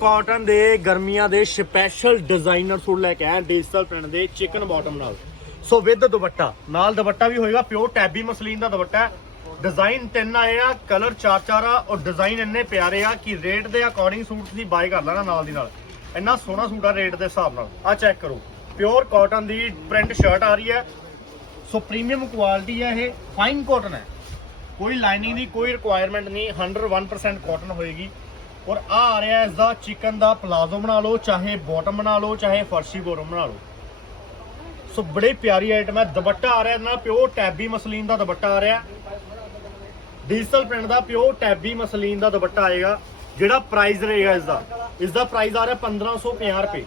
Cotton ਦੇ ਗਰਮੀਆਂ ਦੇ ਸਪੈਸ਼ਲ ਡਿਜ਼ਾਈਨਰ ਸੂਟ ਲੈ ਕੇ ਆਏ ਡਿਜੀਟਲ ਪ੍ਰਿੰਟ ਦੇ ਚਿਕਨ ਬਾਟਮ ਨਾਲ। ਸੋ ਵਿਦ ਦੁਪੱਟਾ, ਨਾਲ ਦੁਪੱਟਾ ਵੀ ਹੋਏਗਾ ਪਿਓਰ ਟੈਬੀ ਮਸਲੀਨ ਦਾ ਦੁਪੱਟਾ। ਹੈ ਡਿਜ਼ਾਈਨ ਤਿੰਨ ਆਏ ਆ ਕਲਰ ਚਾਰ ਚਾਰ ਆ ਔਰ ਡਿਜ਼ਾਈਨ ਇੰਨੇ ਪਿਆਰੇ ਆ ਕਿ ਰੇਟ ਦੇ ਅਕੋਰਡਿੰਗ ਸੂਟ ਤੁਸੀਂ ਬਾਏ ਕਰ ਲੈਣਾ ਨਾਲ ਦੀ ਨਾਲ। ਇੰਨਾ ਸੋਹਣਾ ਸੂਟ ਆ ਰੇਟ ਦੇ ਹਿਸਾਬ ਨਾਲ। ਆ ਚੈੱਕ ਕਰੋ। ਪਿਓਰ ਕਾਟਨ ਦੀ ਪ੍ਰਿੰਟ ਸ਼ਰਟ ਆ ਰਹੀ ਹੈ। ਸੋ ਪ੍ਰੀਮੀਅਮ ਕੁਆਲਿਟੀ ਹੈ ਇਹ। ਫਾਈਨ ਕਾਟਨ ਹੈ। ਕੋਈ ਲਾਈਨਿੰਗ ਦੀ, ਕੋਈ ਰਿਕੁਆਇਰਮੈਂਟ ਨਹੀਂ। 101% ਕਾਟਨ ਹੋਏਗੀ। ਔਰ ਆ ਆ ਰਿਹਾ ਇਸ ਦਾ ਚਿਕਨ ਦਾ ਪਲਾਜ਼ੋ ਬਣਾ ਲਓ, ਚਾਹੇ ਬਾਟਮ ਬਣਾ ਲਓ, ਚਾਹੇ ਫਰਸ਼ੀ ਬਾਟਮ ਬਣਾ ਲਓ। ਸੋ ਬੜੀ ਪਿਆਰੀ ਆਈਟਮ ਹੈ। ਦੁਪੱਟਾ ਆ ਰਿਹਾ ਇਹਦੇ ਨਾਲ ਪਿਓਰ ਟੈਬੀ ਮਸਲੀਨ ਦਾ ਦੁਪੱਟਾ ਆ ਰਿਹਾ। ਡਿਜੀਟਲ ਪ੍ਰਿੰਟ ਦਾ ਪਿਓਰ ਟੈਬੀ ਮਸਲੀਨ ਦਾ ਦੁਪੱਟਾ ਆਏਗਾ, ਜਿਹੜਾ ਪ੍ਰਾਈਸ ਰਹੇਗਾ ਇਸ ਦਾ ਇਸ ਦਾ ਪ੍ਰਾਈਸ ਆ ਰਿਹਾ 1550 ਰੁਪਏ।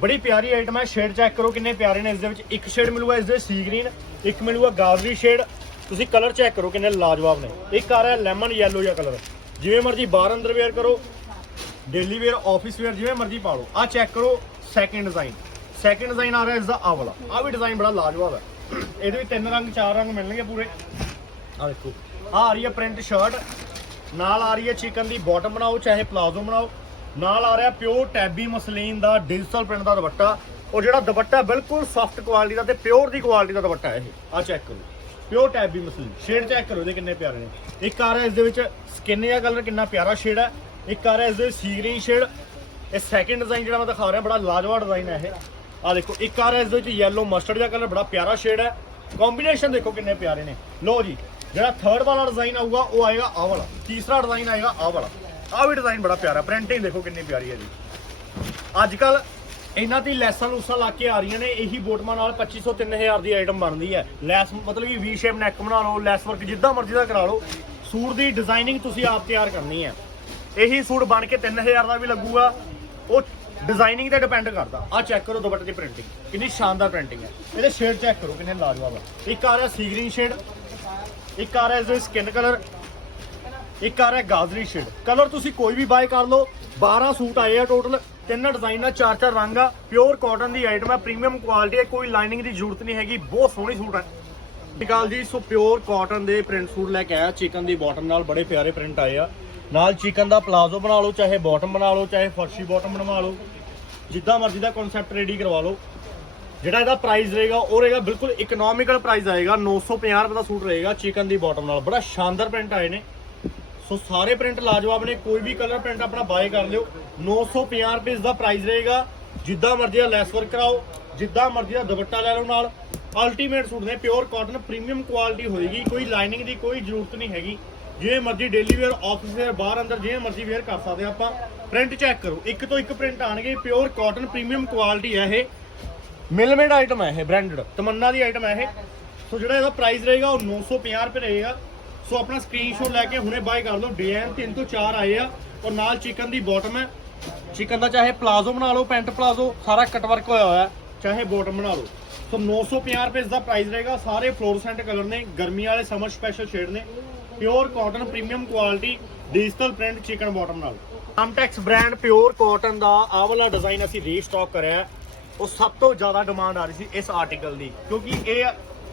ਬੜੀ ਪਿਆਰੀ ਆਈਟਮ ਹੈ। ਸ਼ੇਡ ਚੈੱਕ ਕਰੋ ਕਿੰਨੇ ਪਿਆਰੇ ਨੇ ਇਸ ਦੇ ਵਿੱਚ। ਇੱਕ ਸ਼ੇਡ ਮਿਲੂਗਾ ਇਸ ਦੇ ਸੀ ਗ੍ਰੀਨ ਇੱਕ ਮਿਲੂਗਾ ਗਾਜ਼ਰੀ ਸ਼ੇਡ ਤੁਸੀਂ ਕਲਰ ਚੈੱਕ ਕਰੋ ਕਿੰਨੇ ਲਾਜਵਾਬ ਨੇ। ਇੱਕ ਆ ਰਿਹਾ ਲੈਮਨ ਯੈਲੋ ਜਿਹਾ ਕਲਰ ਜਿਵੇਂ ਮਰਜ਼ੀ ਬਾਹਰ ਅੰਦਰ ਵੇਅਰ ਕਰੋ ਡੇਲੀ ਵੇਅਰ ਆਫਿਸ ਵੇਅਰ ਜਿਵੇਂ ਮਰਜ਼ੀ ਪਾ ਲਓ। ਆ ਚੈੱਕ ਕਰੋ ਸੈਕਿੰਡ ਡਿਜ਼ਾਈਨ ਸੈਕਿੰਡ ਡਿਜ਼ਾਈਨ ਆ ਰਿਹਾ ਇਸ ਦਾ ਆ ਵਾਲਾ ਆ ਵੀ ਡਿਜ਼ਾਈਨ ਬੜਾ ਲਾਜਵਾਬ ਹੈ। ਇਹਦੇ ਵਿੱਚ ਤਿੰਨ ਰੰਗ, ਚਾਰ ਰੰਗ ਮਿਲਣਗੇ ਪੂਰੇ। ਆ ਦੇਖੋ। ਆ ਆ ਰਹੀ ਹੈ ਪ੍ਰਿੰਟ ਸ਼ਰਟ ਨਾਲ ਆ ਰਹੀ ਹੈ ਚਿਕਨ ਦੀ ਬਾਟਮ ਬਣਾਓ, ਚਾਹੇ ਪਲਾਜ਼ੋ ਬਣਾਓ। ਨਾਲ ਆ ਰਿਹਾ ਪਿਓਰ ਟੈਬੀ ਮਸਲੀਨ ਦਾ ਡਿਜੀਟਲ ਪ੍ਰਿੰਟ ਦਾ ਦੁਪੱਟਾ। ਉਹ ਜਿਹੜਾ ਦੁਪੱਟਾ ਬਿਲਕੁਲ ਸੌਫਟ ਕੁਆਲਿਟੀ ਦਾ ਤੇ ਪਿਓਰ ਦੀ ਕੁਆਲਿਟੀ ਦਾ ਦੁਪੱਟਾ ਹੈ ਇਹ। ਆ ਚੈੱਕ ਕਰੋ। ਪਿਓਰ ਵੀ ਮਸਲੀਨ ਸ਼ੇਡ ਚੈੱਕ ਕਰੋ ਇਹਦੇ ਕਿੰਨੇ ਪਿਆਰੇ ਨੇ। ਇੱਕ ਆ ਰਿਹਾ ਇਸ ਦੇ ਵਿੱਚ ਸਕਿਨ ਜਿਹਾ ਕਲਰ ਕਿੰਨਾ ਪਿਆਰਾ ਸ਼ੇਡ ਹੈ ਇੱਕ ਆ ਰਿਹਾ ਇਸ ਦੇ ਵਿੱਚ ਸੀ ਗ੍ਰੀਨ ਸ਼ੇਡ ਇਹ ਸੈਕਿੰਡ ਡਿਜ਼ਾਈਨ ਜਿਹੜਾ ਮੈਂ ਦਿਖਾ ਰਿਹਾ, ਬੜਾ ਲਾਜਵਾਬ ਡਿਜ਼ਾਈਨ ਹੈ ਇਹ। ਆ ਦੇਖੋ, ਇੱਕ ਆ ਰਿਹਾ ਇਸ ਦੇ ਵਿੱਚ ਯੈਲੋ ਮਸਟਰਡ ਜਿਹਾ ਕਲਰ ਬੜਾ ਪਿਆਰਾ ਸ਼ੇਡ ਹੈ ਕੰਬੀਨੇਸ਼ਨ ਦੇਖੋ ਕਿੰਨੇ ਪਿਆਰੇ ਨੇ। ਲੋ ਜੀ, ਜਿਹੜਾ ਥਰਡ ਵਾਲਾ ਡਿਜ਼ਾਈਨ ਆਊਗਾ, ਉਹ ਆਏਗਾ ਆਹ ਵਾਲਾ। ਤੀਸਰਾ ਡਿਜ਼ਾਈਨ ਆਏਗਾ ਆਹ ਵਾਲਾ। ਆਹ ਵੀ ਡਿਜ਼ਾਈਨ ਬੜਾ ਪਿਆਰਾ। ਪ੍ਰਿੰਟਿੰਗ ਦੇਖੋ ਕਿੰਨੀ ਪਿਆਰੀ ਹੈ ਜੀ। ਅੱਜ ਕੱਲ ਇਹਨਾਂ ਦੀ ਲੈਸਾਂ ਲੂਸਾਂ ਲਾ ਕੇ ਆ ਰਹੀਆਂ ਨੇ, ਇਹੀ ਬੋਟਮਾਂ ਨਾਲ 2500 3000 ਦੀ ਆਈਟਮ ਬਣਦੀ ਹੈ। ਲੈਸ ਮਤਲਬ ਕਿ ਵੀ ਸ਼ੇਪ ਨੈਕ ਬਣਾ ਲਓ, ਲੈਸ ਵਰਕ ਜਿੱਦਾਂ ਮਰਜ਼ੀ ਦਾ ਕਰਾ ਲਓ, ਸੂਟ ਦੀ ਡਿਜ਼ਾਈਨਿੰਗ ਤੁਸੀਂ ਆਪ ਤਿਆਰ ਕਰਨੀ ਹੈ। ਇਹੀ ਸੂਟ ਬਣ ਕੇ 3000 ਦਾ ਵੀ ਲੱਗੂਗਾ, ਉਹ ਡਿਜ਼ਾਈਨਿੰਗ ਤੇ ਡਿਪੈਂਡ ਕਰਦਾ। ਆ ਚੈੱਕ ਕਰੋ ਦੁਪੱਟੇ ਦੀ ਪ੍ਰਿੰਟਿੰਗ ਕਿੰਨੀ ਸ਼ਾਨਦਾਰ ਪ੍ਰਿੰਟਿੰਗ ਹੈ। ਇਹਦੇ ਸ਼ੇਡ ਚੈੱਕ ਕਰੋ, ਕਿੰਨੇ ਲਾਜਵਾਬ ਆ। ਇੱਕ ਆ ਰਿਹਾ ਸੀ ਗ੍ਰੀਨ ਸ਼ੇਡ ਇੱਕ ਆ ਰਿਹਾ ਇਸ ਦੇ ਸਕਿਨ ਕਲਰ ਇੱਕ ਆ ਰਿਹਾ ਗਾਜ਼ਰੀ ਸ਼ੇਡ ਕਲਰ ਤੁਸੀਂ ਕੋਈ ਵੀ ਬਾਏ ਕਰ ਲਓ 12 ਸੂਟ ਆਏ ਆ ਟੋਟਲ ਤਿੰਨ ਡਿਜ਼ਾਈਨ ਆ, ਚਾਰ ਚਾਰ ਰੰਗ ਆ ਪਿਓਰ ਕਾਟਨ ਦੀ ਆਈਟਮ ਆ ਪ੍ਰੀਮੀਅਮ ਕੁਆਲਿਟੀ ਹੈ ਕੋਈ ਲਾਈਨਿੰਗ ਦੀ ਜ਼ਰੂਰਤ ਨਹੀਂ ਹੈਗੀ, ਬਹੁਤ ਸੋਹਣੀ ਸੂਟ ਹੈ ਨਿਕਾਲ ਜੀ, ਸੋ ਪਿਓਰ ਕਾਟਨ ਦੇ ਪ੍ਰਿੰਟ ਸੂਟ ਲੈ ਕੇ ਆਇਆ ਚਿਕਨ ਦੀ ਬਾਟਮ ਨਾਲ ਬੜੇ ਪਿਆਰੇ ਪ੍ਰਿੰਟ ਆਏ ਆ। ਨਾਲ ਚਿਕਨ ਦਾ ਪਲਾਜ਼ੋ ਬਣਾ ਲਓ, ਚਾਹੇ ਬਾਟਮ ਬਣਾ ਲਓ, ਚਾਹੇ ਫਰਸ਼ੀ ਬਾਟਮ ਬਣਵਾ ਲਓ, ਜਿੱਦਾਂ ਮਰਜ਼ੀ ਦਾ ਕਨਸੈਪਟ ਰੈਡੀ ਕਰਵਾ ਲਓ। ਜਿਹੜਾ ਇਹਦਾ ਪ੍ਰਾਈਸ ਰਹੇਗਾ, ਉਹ ਰਹੇਗਾ ਬਿਲਕੁਲ ਇਕਨੋਮਿਕਲ ਪ੍ਰਾਈਸ ਆਏਗਾ 950 ਰੁਪਏ ਦਾ ਸੂਟ ਰਹੇਗਾ ਚਿਕਨ ਦੀ ਬਾਟਮ ਨਾਲ। ਬੜਾ ਸ਼ਾਨਦਾਰ ਪ੍ਰਿੰਟ ਆਏ ਨੇ। ਸੋ ਸਾਰੇ ਪ੍ਰਿੰਟ ਲਾਜਵਾਬ ਨੇ ਕੋਈ ਵੀ ਕਲਰ ਪ੍ਰਿੰਟ ਆਪਣਾ ਬਾਏ ਕਰ ਲਿਓ। 950 ਰੁਪਏ ਇਸ ਦਾ ਪ੍ਰਾਈਸ ਰਹੇਗਾ। ਜਿੱਦਾਂ ਮਰਜ਼ੀ ਦਾ ਲੈਸ ਵਰਕ ਕਰਾਓ, ਜਿੱਦਾਂ ਮਰਜ਼ੀ ਦਾ ਦੁਪੱਟਾ ਲੈ ਲਓ ਨਾਲ। ਅਲਟੀਮੇਟ ਸੂਟ ਨੇ ਪਿਓਰ ਕਾਟਨ ਪ੍ਰੀਮੀਅਮ ਕੁਆਲਿਟੀ ਹੋਏਗੀ। ਕੋਈ ਲਾਈਨਿੰਗ ਦੀ ਕੋਈ ਜ਼ਰੂਰਤ ਨਹੀਂ ਹੈਗੀ। ਜਿਵੇਂ ਮਰਜ਼ੀ ਡੇਲੀ ਵੇਅਰ ਆਫਿਸ ਵੇਅਰ ਬਾਹਰ ਅੰਦਰ ਜਿਵੇਂ ਮਰਜ਼ੀ ਵੇਅਰ ਕਰ ਸਕਦੇ ਹਾਂ ਆਪਾਂ। ਪ੍ਰਿੰਟ ਚੈੱਕ ਕਰੋ। ਇੱਕ ਤੋਂ ਇੱਕ ਪ੍ਰਿੰਟ ਆਣਗੇ। ਪਿਓਰ ਕਾਟਨ ਪ੍ਰੀਮੀਅਮ ਕੁਆਲਿਟੀ ਹੈ ਇਹ। ਮਿਲਮੇਡ ਆਈਟਮ ਹੈ ਇਹ ਬ੍ਰਾਂਡਡ ਤਮੰਨਾ ਦੀ ਆਈਟਮ ਹੈ ਇਹ। ਸੋ ਜਿਹੜਾ ਇਹਦਾ ਪ੍ਰਾਈਸ ਰਹੇਗਾ, ਉਹ 950 ਰੁਪਏ ਰਹੇਗਾ। ਸੋ ਆਪਣਾ ਸਕਰੀਨਸ਼ਾਟ ਲੈ ਕੇ ਹੁਣੇ ਬਾਏ ਕਰ ਲਓ ਡਿਜ਼ਾਈਨ 3 ਤੋਂ 4 ਆਏ ਆ ਔਰ ਨਾਲ ਚਿਕਨ ਦੀ ਬਾਟਮ ਹੈ। ਚਿਕਨ ਦਾ ਚਾਹੇ ਪਲਾਜ਼ੋ ਬਣਾ ਲਓ ਪੈਂਟ ਪਲਾਜ਼ੋ ਸਾਰਾ ਕਟ ਵਰਕ ਹੋਇਆ ਹੋਇਆ ਚਾਹੇ ਬਾਟਮ ਬਣਾ ਲਓ। ਸੋ 950 ਰੁਪਏ ਇਸ ਦਾ ਪ੍ਰਾਈਸ ਰਹੇਗਾ। ਸਾਰੇ ਫਲੋਰਸੈਂਟ ਕਲਰ ਨੇ, ਗਰਮੀ ਵਾਲੇ ਸਮਰ ਸਪੈਸ਼ਲ ਸ਼ੇਡ ਨੇ। Pure cotton premium quality digital print chikan bottom ਨਾਲ। ਆਮਟੈਕਸ ਬ੍ਰਾਂਡ ਪਿਓਰ ਕਾਟਨ ਦਾ ਆਹ ਵਾਲਾ ਡਿਜ਼ਾਈਨ ਅਸੀਂ ਰੀਸਟਾਕ ਕਰਿਆ ਉਹ ਸਭ ਤੋਂ ਜ਼ਿਆਦਾ ਡਿਮਾਂਡ ਆ ਰਹੀ ਸੀ ਇਸ ਆਰਟੀਕਲ ਦੀ। ਕਿਉਂਕਿ ਇਹ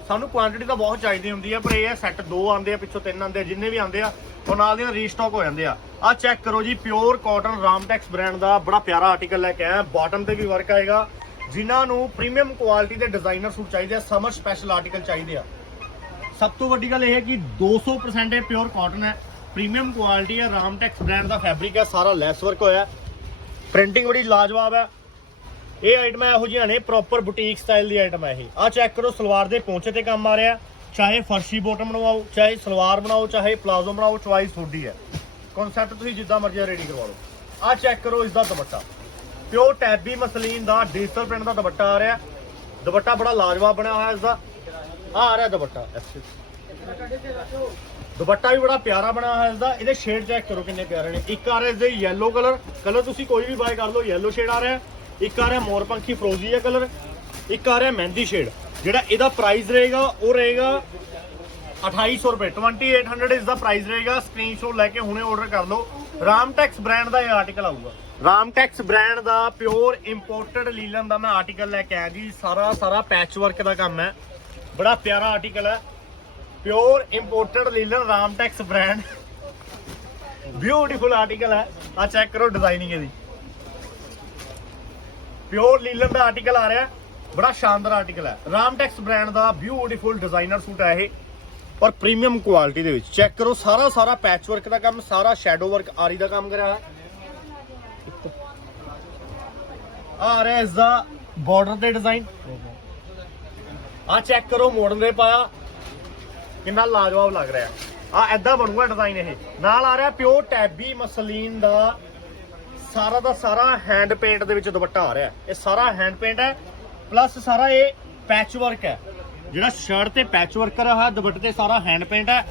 ਸਾਨੂੰ ਕੁਆਂਟੀਟੀ ਤਾਂ ਬਹੁਤ ਚਾਹੀਦੀ ਹੁੰਦੀ ਹੈ ਪਰ ਇਹ ਸੈੱਟ ਦੋ ਆਉਂਦੇ ਆ, ਪਿੱਛੋਂ ਤਿੰਨ ਆਉਂਦੇ ਆ, ਜਿੰਨੇ ਵੀ ਆਉਂਦੇ ਆ ਉਹ ਨਾਲ ਦੀਆਂ ਰੀਸਟਾਕ ਹੋ ਜਾਂਦੇ ਆ। ਆ ਚੈੱਕ ਕਰੋ ਜੀ ਪਿਓਰ ਕਾਟਨ ਰਾਮਟੈਕਸ ਬ੍ਰਾਂਡ ਦਾ ਬੜਾ ਪਿਆਰਾ ਆਰਟੀਕਲ ਲੈ ਕੇ ਆਇਆ। ਬਾਟਮ ਤੇ ਵੀ ਵਰਕ ਆਏਗਾ। ਜਿਨ੍ਹਾਂ ਨੂੰ ਪ੍ਰੀਮੀਅਮ ਕੁਆਲਿਟੀ ਦੇ ਡਿਜ਼ਾਈਨਰ ਸੂਟ ਚਾਹੀਦੇ ਆ ਸਮਰ ਸਪੈਸ਼ਲ ਆਰਟੀਕਲ ਚਾਹੀਦੇ ਆ। ਸਭ ਤੋਂ ਵੱਡੀ ਗੱਲ ਇਹ ਹੈ ਕਿ 200% ਇਹ ਪਿਓਰ ਕਾਟਨ ਹੈ। ਪ੍ਰੀਮੀਅਮ ਕੁਆਲਿਟੀ ਹੈ ਰਾਮਟੈਕਸ ਬ੍ਰਾਂਡ ਦਾ ਫੈਬਰਿਕ ਹੈ, ਸਾਰਾ ਲੈਸ ਵਰਕ ਹੋਇਆ। ਪ੍ਰਿੰਟਿੰਗ ਬੜੀ ਲਾਜਵਾਬ ਹੈ। ਇਹ ਆਈਟਮਾਂ ਇਹੋ ਜਿਹੀਆਂ ਨੇ ਪ੍ਰੋਪਰ ਬੁਟੀਕ ਸਟਾਈਲ ਦੀ ਆਈਟਮ ਹੈ ਇਹ। ਆ ਚੈੱਕ ਕਰੋ, ਸਲਵਾਰ ਦੇ ਪੌਂਚੇ ਤੇ ਕੰਮ ਆ ਰਿਹਾ। ਚਾਹੇ ਫਰਸ਼ੀ ਬੋਟਮ ਬਣਵਾਓ, ਚਾਹੇ ਸਲਵਾਰ ਬਣਾਓ, ਚਾਹੇ ਪਲਾਜ਼ੋ ਬਣਾਓ ਚੁਆਇਸ ਤੁਹਾਡੀ ਹੈ। ਕਨਸੈਪਟ ਤੁਸੀਂ ਜਿੱਦਾਂ ਮਰਜ਼ੀ ਰੈਡੀ ਕਰਵਾ ਲਓ। ਆ ਚੈੱਕ ਕਰੋ ਇਸ ਦਾ ਦੁਪੱਟਾ। ਪਿਓਰ ਟੈਬੀ ਮਸਲੀਨ ਦਾ ਡਿਜੀਟਲ ਪ੍ਰਿੰਟ ਦਾ ਦੁਪੱਟਾ ਆ ਰਿਹਾ। ਦੁਪੱਟਾ ਬੜਾ ਲਾਜਵਾਬ ਬਣਿਆ ਹੋਇਆ ਇਸ ਦਾ ਆ ਆ ਰਿਹਾ ਦੁਪੱਟਾ। ਦੁਪੱਟਾ ਵੀ ਬੜਾ ਪਿਆਰਾ ਬਣਿਆ ਹੋਇਆ ਇਸ ਦਾ ਇਹਦੇ ਸ਼ੇਡ ਚੈੱਕ ਕਰੋ ਕਿੰਨੇ ਪਿਆਰੇ ਨੇ। ਇੱਕ ਆ ਰਿਹਾ ਇਸ ਦੇ ਯੈਲੋ ਕਲਰ ਕਲਰ ਤੁਸੀਂ ਕੋਈ ਵੀ ਬਾਏ ਕਰ ਲਓ ਯੈਲੋ ਸ਼ੇਡ ਆ ਰਿਹਾ। ਇੱਕ ਆ ਰਿਹਾ ਮੋਰਪੰਖੀ ਫਰੋਜ਼ੀ ਹੈ ਕਲਰ, ਇੱਕ ਆ ਰਿਹਾ ਮਹਿੰਦੀ ਸ਼ੇਡ। ਜਿਹੜਾ ਇਹਦਾ ਪ੍ਰਾਈਸ ਰਹੇਗਾ, ਉਹ ਰਹੇਗਾ 2800 ਰੁਪਏ 2800 ਇਸ ਦਾ ਪ੍ਰਾਈਸ ਰਹੇਗਾ। ਸਕਰੀਨਸ਼ਾਟ ਲੈ ਕੇ ਹੁਣੇ ਆਰਡਰ ਕਰ ਲਓ। ਰਾਮਟੈਕਸ ਬ੍ਰਾਂਡ ਦਾ ਇਹ ਆਰਟੀਕਲ ਆਊਗਾ। ਰਾਮਟੈਕਸ ਬ੍ਰਾਂਡ ਦਾ ਪਿਓਰ ਇੰਪੋਰਟਡ ਲੀਲਨ ਦਾ ਮੈਂ ਆਰਟੀਕਲ ਲੈ ਕੇ ਆਇਆ ਜੀ। ਸਾਰਾ ਸਾਰਾ ਪੈਚ ਵਰਕ ਦਾ ਕੰਮ ਹੈ। ਬੜਾ ਪਿਆਰਾ ਆਰਟੀਕਲ ਹੈ। Pure imported linen Ramtex brand beautiful article ਹੈ। ਆ ਚੈੱਕ ਕਰੋ ਡਿਜ਼ਾਈਨਿੰਗ ਇਹਦੀ। ਪਿਓਰ ਲੀਲਨ ਦਾ ਆਰਟੀਕਲ ਆ ਰਿਹਾ ਬੜਾ ਸ਼ਾਨਦਾਰ ਆਰਟੀਕਲ ਹੈ। ਰਾਮਟੈਕਸ ਬ੍ਰਾਂਡ ਦਾ ਬਿਊਟੀਫੁਲ ਡਿਜ਼ਾਈਨਰ ਸੂਟ ਹੈ ਇਹ। ਔਰ ਪ੍ਰੀਮੀਅਮ ਕੁਆਲਿਟੀ ਦੇ ਵਿੱਚ। ਚੈੱਕ ਕਰੋ, ਸਾਰਾ ਸਾਰਾ ਪੈਚ ਵਰਕ ਦਾ ਕੰਮ, ਸਾਰਾ ਸ਼ੈਡੋ ਵਰਕ ਆਰੀ ਦਾ ਕੰਮ ਕਰਿਆ ਹੈ ਆ ਰਿਹਾ ਇਸ ਦਾ ਬਾਰਡਰ ਤੇ ਡਿਜ਼ਾਈਨ ਆ ਚੈੱਕ ਕਰੋ ਮਾਡਲ ਦੇ ਪਾਇਆ। ਕਿੰਨਾ ਲਾਜਵਾਬ ਲੱਗ ਰਿਹਾ। ਆ ਐਦਾਂ ਬਣੂਗਾ ਡਿਜ਼ਾਈਨ ਇਹ। ਨਾਲ ਆ ਰਿਹਾ ਪਿਓਰ ਟੈਬੀ ਮਸਲੀਨ ਦਾ ਸਾਰਾ ਦਾ ਸਾਰਾ ਹੈਂਡ ਪੇਂਟ ਦੇ ਵਿੱਚ ਦੁਪੱਟਾ ਆ ਰਿਹਾ। ਇਹ ਸਾਰਾ ਹੈਂਡ ਪੇਂਟ ਹੈ ਪਲੱਸ ਸਾਰਾ ਇਹ ਪੈਚ ਵਰਕ ਹੈ। ਜਿਹੜਾ ਸ਼ਰਟ ਤੇ ਪੈਚ ਵਰਕ ਕਰਿਆ ਦੁਪੱਟੇ ਤੇ ਸਾਰਾ ਹੈਂਡ ਪੇਂਟ ਹੈ।